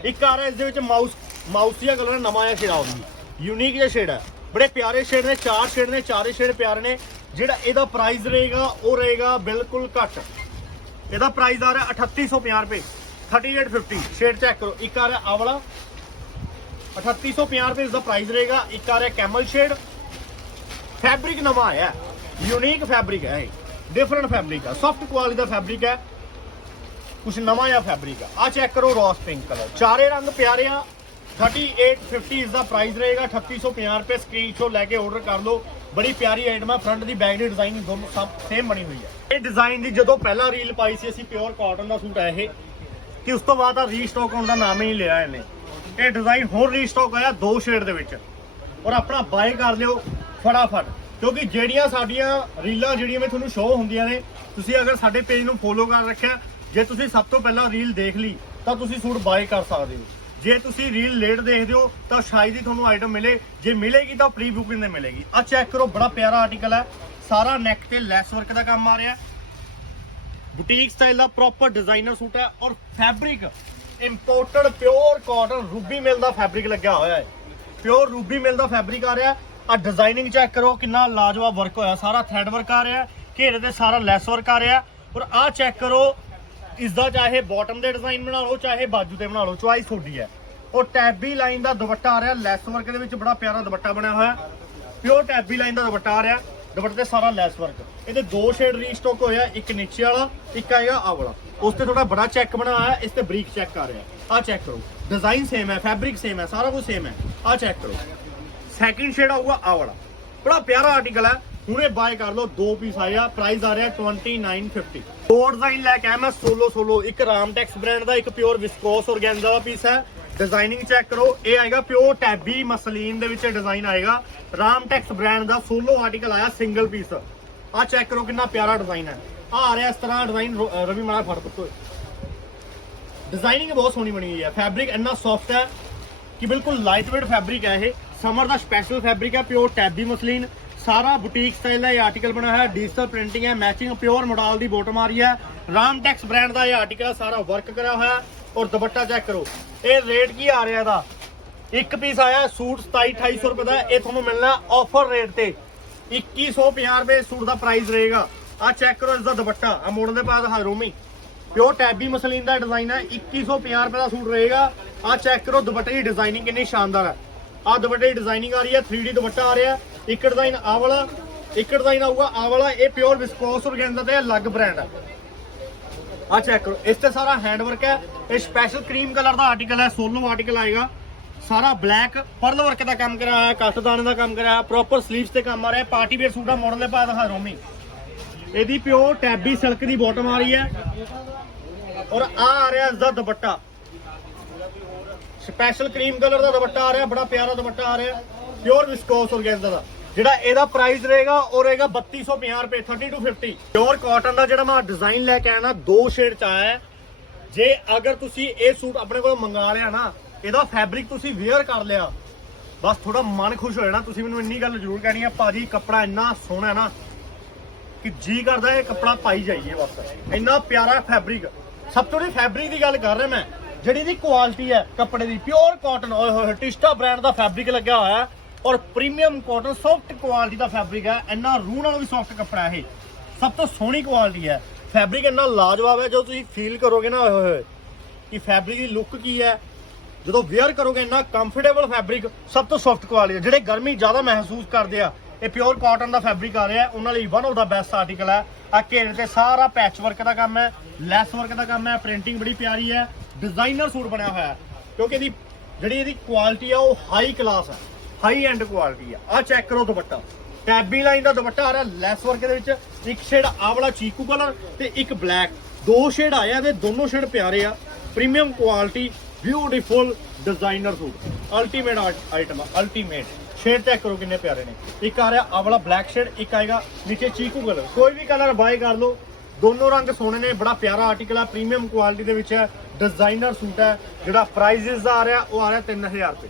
ਇੱਕ ਆ ਰਿਹਾ ਇਸ ਦੇ ਵਿੱਚ ਮਾਊਸ ਮਾਊਸ ਜਿਹਾ ਕਲਰ ਨਵਾਂ ਜਿਹਾ ਸ਼ੇਡ ਆਉਂਦੀ ਯੂਨੀਕ ਜਿਹਾ ਸ਼ੇਡ ਹੈ। ਬੜੇ ਪਿਆਰੇ ਸ਼ੇਡ ਨੇ, ਚਾਰ ਸ਼ੇਡ ਨੇ, ਚਾਰੇ ਸ਼ੇਡ ਪਿਆਰੇ ਨੇ। ਜਿਹੜਾ ਇਹਦਾ ਪ੍ਰਾਈਸ ਰਹੇਗਾ, ਉਹ ਰਹੇਗਾ ਬਿਲਕੁਲ ਘੱਟ। ਇਹਦਾ ਪ੍ਰਾਈਸ ਆ ਰਿਹਾ 3850 ਰੁਪਏ 3850 ਸ਼ੇਡ ਚੈੱਕ ਕਰੋ। ਇੱਕ ਆ ਰਿਹਾ ਆਵਲਾ 3850 ਰੁਪਏ ਇਸ ਦਾ ਪ੍ਰਾਈਸ ਰਹੇਗਾ। ਇੱਕ ਆ ਰਿਹਾ ਕੈਮਲ ਸ਼ੇਡ ਫੈਬਰਿਕ ਨਵਾਂ ਆਇਆ ਯੂਨੀਕ ਫੈਬਰਿਕ ਹੈ ਇਹ। ਡਿਫਰੈਂਟ ਫੈਬਰਿਕ ਹੈ ਸੌਫਟ ਕੁਆਲਿਟੀ ਦਾ ਫੈਬਰਿਕ ਹੈ। ਕੁਝ ਨਵਾਂ ਜਿਹਾ ਫੈਬਰਿਕ ਆ। ਆ ਚੈੱਕ ਕਰੋ ਰੋਸ ਪਿੰਕ ਕਲਰ ਚਾਰੇ ਰੰਗ ਪਿਆਰੇ ਆ। 3850 ਇਸ ਦਾ ਪ੍ਰਾਈਸ ਰਹੇਗਾ। 3850 ਰੁਪਏ ਸਕਰੀਨਸ਼ਾਟ ਲੈ ਕੇ ਆਰਡਰ ਕਰ ਲਓ। ਬੜੀ ਪਿਆਰੀ ਆਈਟਮ ਹੈ ਫਰੰਟ ਦੀ ਬੈਕ ਦੀ ਡਿਜ਼ਾਈਨ ਦੋਨੋਂ ਸਭ ਸੇਮ ਬਣੀ ਹੋਈ ਹੈ ਇਹ ਡਿਜ਼ਾਈਨ ਦੀ ਜਦੋਂ ਪਹਿਲਾਂ ਰੀਲ ਪਾਈ ਸੀ, ਅਸੀਂ ਪਿਓਰ ਕਾਟਨ ਦਾ ਸੂਟ ਹੈ ਇਹ। ਕਿ ਉਸ ਤੋਂ ਬਾਅਦ ਆ ਰੀਸਟਾਕ ਹੋਣ ਦਾ ਨਾਮ ਹੀ ਨਹੀਂ ਲਿਆ ਇਹਨੇ। ਇਹ ਡਿਜ਼ਾਈਨ ਹੋਰ ਰੀਸਟਾਕ ਆਇਆ ਦੋ ਸ਼ੇਡ ਦੇ ਵਿੱਚ। ਔਰ ਆਪਣਾ ਬਾਏ ਕਰ ਲਿਓ ਫਟਾਫਟ, ਕਿਉਂਕਿ ਜਿਹੜੀਆਂ ਸਾਡੀਆਂ ਰੀਲਾਂ ਜਿਹੜੀਆਂ ਮੈਂ ਤੁਹਾਨੂੰ ਸ਼ੋਅ ਹੁੰਦੀਆਂ ਨੇ, ਤੁਸੀਂ ਅਗਰ ਸਾਡੇ ਪੇਜ ਨੂੰ ਫੋਲੋ ਕਰ ਰੱਖਿਆ, ਜੇ ਤੁਸੀਂ ਸਭ ਤੋਂ ਪਹਿਲਾਂ ਰੀਲ ਦੇਖ ਲਈ, ਤਾਂ ਤੁਸੀਂ ਸੂਟ ਬਾਏ ਕਰ ਸਕਦੇ ਹੋ। ਜੇ ਤੁਸੀਂ ਰੀਲ ਲੇਟ ਦੇਖਦੇ ਹੋ, ਤਾਂ ਸ਼ਾਇਦ ਹੀ ਤੁਹਾਨੂੰ ਆਈਟਮ ਮਿਲੇ। ਜੇ ਮਿਲੇਗੀ, ਤਾਂ ਪ੍ਰੀ ਬੁਕਿੰਗ ਤੇ ਮਿਲੇਗੀ। ਆ ਚੈੱਕ ਕਰੋ, ਬੜਾ ਪਿਆਰਾ ਆਰਟੀਕਲ ਹੈ। ਸਾਰਾ ਨੈਕ ਤੇ ਲੈਸ ਵਰਕ ਦਾ ਕੰਮ ਆ ਰਿਹਾ। ਬੁਟੀਕ ਸਟਾਈਲ ਦਾ ਪ੍ਰੋਪਰ ਡਿਜ਼ਾਈਨਰ ਸੂਟ ਹੈ ਔਰ fabric imported pure cotton ruby mill ਦਾ ਫੈਬਰਿਕ ਲੱਗਿਆ ਹੋਇਆ ਹੈ। ਪਿਓਰ ਰੂਬੀ ਮਿਲ ਦਾ ਫੈਬਰਿਕ ਆ ਰਿਹਾ ਆ ਡਿਜ਼ਾਈਨਿੰਗ ਚੈੱਕ ਕਰੋ ਕਿੰਨਾ ਲਾਜਵਾਬ ਵਰਕ ਹੋਇਆ। ਸਾਰਾ ਥ੍ਰੈਡ ਵਰਕ ਆ ਰਿਹਾ ਘੇਰੇ ਤੇ ਸਾਰਾ ਲੈਸ ਵਰਕ ਆ ਰਿਹਾ ਔਰ ਆ ਚੈੱਕ ਕਰੋ ਇਸ ਦਾ ਚਾਹੇ ਬਾਟਮ ਦੇ ਡਿਜ਼ਾਈਨ ਬਣਾ ਲਓ, ਚਾਹੇ ਬਾਜੂ ਤੇ ਬਣਾ ਲਓ ਚੁਆਇਸ ਤੁਹਾਡੀ ਹੈ। ਔਰ ਟੈਬੀ ਲਾਈਨ ਦਾ ਦੁਪੱਟਾ ਆ ਰਿਹਾ। ਲੈਸ ਵਰਕ ਦੇ ਵਿੱਚ ਬੜਾ ਪਿਆਰਾ ਦੁਪੱਟਾ ਬਣਿਆ ਹੋਇਆ ਪਿਓਰ ਟੈਬੀ ਲਾਈਨ ਦਾ ਦੁਪੱਟਾ ਆ ਰਿਹਾ। ਦੁਪੱਟੇ ਤੇ ਸਾਰਾ ਲੈਸ ਵਰਕ ਇਹਦੇ ਦੋ ਸ਼ੇਡ ਰੀਸਟਾਕ ਹੋਇਆ ਇੱਕ ਨੀਚੇ ਵਾਲਾ, ਇੱਕ ਆਏਗਾ ਆ ਵਾਲਾ। ਉਸ ਤੇ ਥੋੜਾ ਬੜਾ ਚੈੱਕ ਬਣਾਇਆ ਇਸ ਤੇ ਬਰੀਕ ਚੈੱਕ ਆ ਰਿਹਾ ਆ ਚੈੱਕ ਕਰੋ। ਡਿਜ਼ਾਈਨ ਸੇਮ ਹੈ ਫੈਬਰਿਕ ਸੇਮ ਹੈ, ਸਾਰਾ ਕੁਝ ਸੇਮ ਹੈ। ਆ ਚੈੱਕ ਕਰੋ। ਸੈਕਿੰਡ ਸ਼ੇਡ ਆਊਗਾ ਆ ਵਾਲਾ। ਬੜਾ ਪਿਆਰਾ ਆਰਟੀਕਲ ਹੈ। ਹੁਣੇ ਬਾਏ ਕਰ ਲਓ, ਦੋ ਪੀਸ ਆਏ ਆ ਪ੍ਰਾਈਸ ਆ ਰਿਹਾ 2950 ਦੋ ਡਿਜ਼ਾਈਨ ਲੈ ਕੇ ਆਇਆ ਮੈਂ ਸੋਲੋ ਸੋਲੋ ਇੱਕ ਰਾਮਟੈਕਸ ਬ੍ਰਾਂਡ ਦਾ, ਇੱਕ ਪਿਓਰ ਵਿਸਕੋਸ ਔਰਗੈਂਜ਼ਾ ਦਾ ਪੀਸ ਹੈ। ਡਿਜ਼ਾਈਨਿੰਗ ਚੈੱਕ ਕਰੋ, ਇਹ ਆਏਗਾ ਪਿਓਰ ਟੈਬੀ ਮਸਲੀਨ ਦੇ ਵਿੱਚ ਡਿਜ਼ਾਈਨ ਆਏਗਾ। ਰਾਮਟੈਕਸ ਬ੍ਰਾਂਡ ਦਾ ਸੋਲੋ ਆਰਟੀਕਲ ਆਇਆ ਸਿੰਗਲ ਪੀਸ ਆ ਚੈੱਕ ਕਰੋ, ਕਿੰਨਾ ਪਿਆਰਾ ਡਿਜ਼ਾਈਨ ਹੈ। ਆ ਰਿਹਾ ਇਸ ਤਰ੍ਹਾਂ ਡਿਜ਼ਾਈਨ ਰਵੀ ਮਾਰਾ ਫੜ ਪੁੱਤੋ ਡਿਜ਼ਾਈਨਿੰਗ ਬਹੁਤ ਸੋਹਣੀ ਬਣੀ ਹੋਈ ਹੈ। ਫੈਬਰਿਕ ਇੰਨਾ ਸੌਫਟ ਹੈ ਕਿ ਬਿਲਕੁਲ ਲਾਈਟ ਵੇਟ ਫੈਬਰਿਕ ਹੈ ਇਹ। ਸਮਰ ਦਾ ਸਪੈਸ਼ਲ ਫੈਬਰਿਕ ਹੈ ਪਿਓਰ ਟੈਬੀ ਮਸਲੀਨ ਸਾਰਾ ਬੁਟੀਕ ਸਟਾਈਲ ਦਾ ਇਹ ਆਰਟੀਕਲ ਬਣਾ ਹੋਇਆ ਹੈ। ਡਿਜੀਟਲ ਪ੍ਰਿੰਟਿੰਗ ਹੈ ਮੈਚਿੰਗ ਪਿਓਰ ਮੋਡਲ ਦੀ ਬੋਟਮ ਆ ਰਹੀ ਹੈ। ਰਾਮਟੈਕਸ ਬ੍ਰਾਂਡ ਦਾ ਇਹ ਆਰਟੀਕਲ ਸਾਰਾ ਵਰਕ ਕਰਿਆ ਹੋਇਆ ਔਰ ਦੁਪੱਟਾ ਚੈੱਕ ਕਰੋ। ਇਹ ਰੇਟ ਕੀ ਆ ਰਿਹਾ ਇਹਦਾ? ਇੱਕ ਪੀਸ ਆਇਆ ਹੈ, ਸੂਟ 27 2800 ਰੁਪਏ ਦਾ ਇਹ ਤੁਹਾਨੂੰ ਮਿਲਣਾ ਆਫਰ ਰੇਟ ਤੇ। 2150 ਰੁਪਏ ਸੂਟ ਦਾ ਪ੍ਰਾਈਸ ਰਹੇਗਾ। ਆ ਚੈੱਕ ਕਰੋ ਇਸ ਦਾ ਦੁਪੱਟਾ। ਆ ਮੋੜਨ ਦੇ ਬਾਅਦ ਹਾਂ ਰੋਮੀ। ਪਿਓਰ ਟੈਬੀ ਮਸਲੀਨ ਦਾ ਡਿਜ਼ਾਈਨ ਹੈ। 2150 ਰੁਪਏ ਦਾ ਸੂਟ ਰਹੇਗਾ। ਆ ਚੈੱਕ ਕਰੋ ਦੁਪੱਟੇ ਦੀ ਡਿਜ਼ਾਈਨਿੰਗ ਕਿੰਨੀ ਸ਼ਾਨਦਾਰ ਹੈ। ਆ ਦੁਪੱਟੇ ਦੀ ਡਿਜ਼ਾਈਨਿੰਗ ਆ ਰਹੀ ਹੈ। 3D ਦੁਪੱਟਾ ਆ ਰਿਹਾ। ਇੱਕ ਡਿਜ਼ਾਈਨ ਆ ਵਾਲਾ, ਇੱਕ ਡਿਜ਼ਾਈਨ ਆਊਗਾ ਆ ਵਾਲਾ। ਇਹ ਪਿਓਰ ਵਿਸਕੋਸ ਔਰਗੈਂਜ਼ਾ ਤੇ ਅਲੱਗ ਬ੍ਰਾਂਡ ਹੈ। ਆ ਚੈੱਕ ਕਰੋ। ਇਸ ਤੇ ਸਾਰਾ ਹੈਂਡ ਵਰਕ ਹੈ। ਇਹ ਸਪੈਸ਼ਲ ਕਰੀਮ ਕਲਰ ਦਾ ਆਰਟੀਕਲ ਹੈ। ਸੋਲੋ ਆਰਟੀਕਲ ਆਏਗਾ। ਸਾਰਾ ਬਲੈਕ ਪਰਲ ਵਰਕ ਦਾ ਕੰਮ ਕਰਿਆ ਹੋਇਆ ਕੱਟ ਦਾਣੇ ਦਾ ਕੰਮ ਕਰਿਆ ਪ੍ਰੋਪਰ ਸਲੀਵਸ ਤੇ ਕੰਮ ਆ ਰਿਹਾ। ਪਾਰਟੀ ਵੇਅਰ ਸੂਟ ਦਾ ਮਾਡਲ ਦੇ ਬਾਅਦ ਹਾਂ ਰੋਮੀ। ਇਹਦੀ ਪਿਓਰ ਟੈਬੀ ਸਿਲਕ ਦੀ ਬੋਟਮ ਆ ਰਹੀ ਹੈ। ਔਰ ਆ ਆ ਰਿਹਾ ਇਸ ਦਾ ਦੁਪੱਟਾ। ਸਪੈਸ਼ਲ ਕਰੀਮ ਕਲਰ ਦਾ ਦੁਪੱਟਾ ਆ ਰਿਹਾ, ਬੜਾ ਪਿਆਰਾ ਦੁਪੱਟਾ ਆ ਰਿਹਾ। ਪਿਓਰ ਵਿਸਕੋਸ ਔਰਗੈਂਜ਼ਾ ਦਾ। ਜਿਹੜਾ ਇਹਦਾ ਪ੍ਰਾਈਸ ਰਹੇਗਾ, ਉਹ ਰਹੇਗਾ 3250 ਰੁਪਏ 30 ਟੂ 50 ਪਿਓਰ ਕਾਟਨ ਦਾ ਜਿਹੜਾ ਮੈਂ ਡਿਜ਼ਾਈਨ ਲੈ ਕੇ ਆਇਆ ਨਾ, ਦੋ ਸ਼ੇਡ ਚ ਆਇਆ ਹੈ। ਜੇ ਅਗਰ ਤੁਸੀਂ ਇਹ ਸੂਟ ਆਪਣੇ ਕੋਲ ਮੰਗਾ ਲਿਆ ਨਾ, ਇਹਦਾ ਫੈਬਰਿਕ ਤੁਸੀਂ ਵੇਅਰ ਕਰ ਲਿਆ, ਬਸ ਥੋੜਾ ਮਨ ਖੁਸ਼ ਹੋ ਜਾਣਾ। ਤੁਸੀਂ ਮੈਨੂੰ ਇੰਨੀ ਗੱਲ ਜ਼ਰੂਰ ਕਹਿਣੀ ਆ, ਭਾਜੀ, ਕੱਪੜਾ ਇੰਨਾ ਸੋਹਣਾ ਹੈ ਨਾ ਕਿ ਜੀ ਕਰਦਾ ਇਹ ਕੱਪੜਾ ਪਾਈ ਜਾਈਏ ਬਸ। ਇੰਨਾ ਪਿਆਰਾ ਫੈਬਰਿਕ ਸਭ ਤੋਂ ਜਿਹੜੀ ਫੈਬਰਿਕ ਦੀ ਗੱਲ ਕਰ ਰਿਹਾ ਮੈਂ। ਜਿਹੜੀ ਦੀ ਕੁਆਲਿਟੀ ਹੈ ਕੱਪੜੇ ਦੀ। ਪਿਓਰ ਕਾਟਨ ਓਏ ਹੋਏ ਟਿਸਟਾ ਬ੍ਰਾਂਡ ਦਾ ਫੈਬਰਿਕ ਲੱਗਿਆ ਹੋਇਆ ਹੈ। ਔਰ ਪ੍ਰੀਮੀਅਮ ਕਾਟਨ ਸੌਫਟ ਕੁਆਲਿਟੀ ਦਾ ਫੈਬਰਿਕ ਹੈ। ਇੰਨਾ ਰੂਹ ਨਾਲੋਂ ਵੀ ਸੌਫਟ ਕੱਪੜਾ ਇਹ। ਸਭ ਤੋਂ ਸੋਹਣੀ ਕੁਆਲਿਟੀ ਹੈ। ਫੈਬਰਿਕ ਇੰਨਾ ਲਾਜਵਾਬ ਹੈ, ਜਦੋਂ ਤੁਸੀਂ ਫੀਲ ਕਰੋਗੇ ਨਾ, ਓਏ ਹੋਏ ਹੋਏ, ਕਿ ਫੈਬਰਿਕ ਦੀ ਲੁੱਕ ਕੀ ਹੈ। ਜਦੋਂ ਵੇਅਰ ਕਰੋਗੇ, ਇੰਨਾ ਕੰਫਰਟੇਬਲ ਫੈਬਰਿਕ ਸਭ ਤੋਂ ਸੌਫਟ ਕੁਆਲਿਟੀ ਜਿਹੜੇ ਗਰਮੀ ਜ਼ਿਆਦਾ ਮਹਿਸੂਸ ਕਰਦੇ ਆ ਇਹ ਪਿਓਰ ਕਾਟਨ ਦਾ ਫੈਬਰਿਕ ਆ ਰਿਹਾ ਉਹਨਾਂ ਲਈ one of the best article ਹੈ। ਆ ਘੇਰੇ ਤੇ ਸਾਰਾ ਪੈਚ ਵਰਕ ਦਾ ਕੰਮ ਹੈ ਲੈਸ ਵਰਕ ਦਾ ਕੰਮ ਹੈ ਪ੍ਰਿੰਟਿੰਗ ਬੜੀ ਪਿਆਰੀ ਹੈ ਡਿਜ਼ਾਈਨਰ ਸੂਟ ਬਣਿਆ ਹੋਇਆ ਹੈ। ਕਿਉਂਕਿ ਇਹਦੀ ਜਿਹੜੀ ਇਹਦੀ ਕੁਆਲਿਟੀ ਆ, ਉਹ ਹਾਈ ਕਲਾਸ ਹੈ। ਹਾਈ ਐਂਡ ਕੁਆਲਿਟੀ ਆ। ਆ ਚੈੱਕ ਕਰੋ ਦੁਪੱਟਾ। ਟੈਬੀ ਲਾਈਨ ਦਾ ਦੁਪੱਟਾ ਆ ਰਿਹਾ ਲੈਸ ਵਰਕ ਦੇ ਵਿੱਚ। ਇੱਕ ਸ਼ੇਡ ਆ ਵਾਲਾ ਚੀਕੂ ਕਲਰ ਤੇ ਇੱਕ ਬਲੈਕ ਦੋ ਸ਼ੇਡ ਆਇਆ ਤੇ ਦੋਨੋਂ ਸ਼ੇਡ ਪਿਆਰੇ ਆ। Premium quality beautiful designer suit. Ultimate item ultimate shade check ਕਰੋ ਕਿੰਨੇ ਪਿਆਰੇ ਨੇ। ਇੱਕ ਆ ਰਿਹਾ ਆ ਵਾਲਾ ਬਲੈਕ ਸ਼ੇਡ ਇੱਕ ਆਏਗਾ ਨੀਚੇ ਚੀਕੂ ਕਲਰ ਕੋਈ ਵੀ ਕਲਰ ਬਾਏ ਕਰ ਲਓ। ਦੋਨੋਂ ਰੰਗ ਸੋਹਣੇ ਨੇ, ਬੜਾ ਪਿਆਰਾ ਆਰਟੀਕਲ ਆ ਪ੍ਰੀਮੀਅਮ ਕੁਆਲਿਟੀ ਦੇ ਵਿੱਚ ਹੈ। ਡਿਜ਼ਾਈਨਰ ਸੂਟ ਹੈ, ਜਿਹੜਾ ਪ੍ਰਾਈਸਿਸ ਦਾ ਆ ਰਿਹਾ, ਉਹ ਆ ਰਿਹਾ 3000 ਰੁਪਏ।